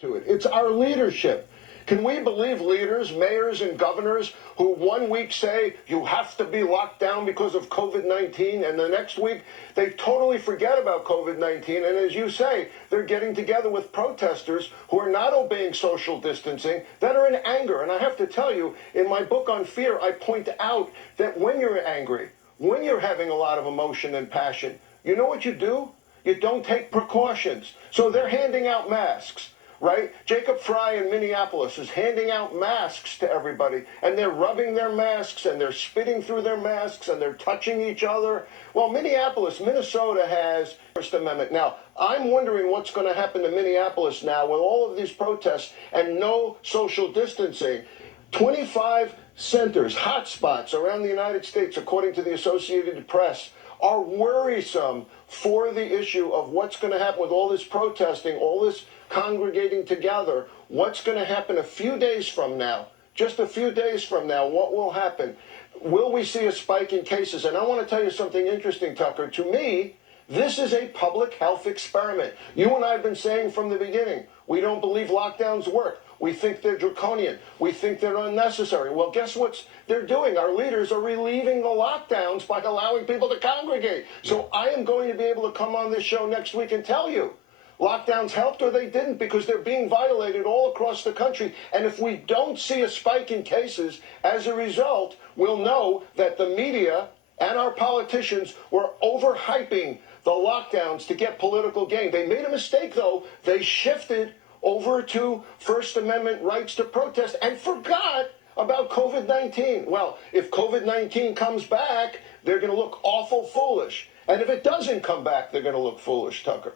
to it. It's our leadership. Can we believe leaders, mayors, and governors who 1 week say you have to be locked down because of COVID-19, and the next week they totally forget about COVID-19, and as you say, they're getting together with protesters who are not obeying social distancing, that are in anger. And I have to tell you, in my book on fear, I point out that when you're angry, when you're having a lot of emotion and passion, you know what you do? You don't take precautions. So they're handing out masks. Right? Jacob Fry in Minneapolis is handing out masks to everybody, and they're rubbing their masks, and they're spitting through their masks, and they're touching each other. Well, Minnesota has First Amendment. Now, I'm wondering what's going to happen to Minneapolis now with all of these protests and no social distancing. 25 centers, hotspots around the United States, according to the Associated Press, are worrisome for the issue of what's going to happen with all this protesting, all this congregating together. What's going to happen a few days from now? Just a few days from now, what will happen? Will we see a spike in cases? And I want to tell you something interesting, Tucker. To me, this is a public health experiment. You and I have been saying from the beginning, we don't believe lockdowns work. We think they're draconian. We think they're unnecessary. Well, guess what they're doing? Our leaders are relieving the lockdowns by allowing people to congregate. So I am going to be able to come on this show next week and tell you lockdowns helped or they didn't, because they're being violated all across the country. And if we don't see a spike in cases as a result, we'll know that the media and our politicians were overhyping the lockdowns to get political gain. They made a mistake, though. They shifted over to First Amendment rights to protest and forgot about COVID-19. Well, if COVID-19 comes back, they're going to look awful foolish. And if it doesn't come back, they're going to look foolish, Tucker.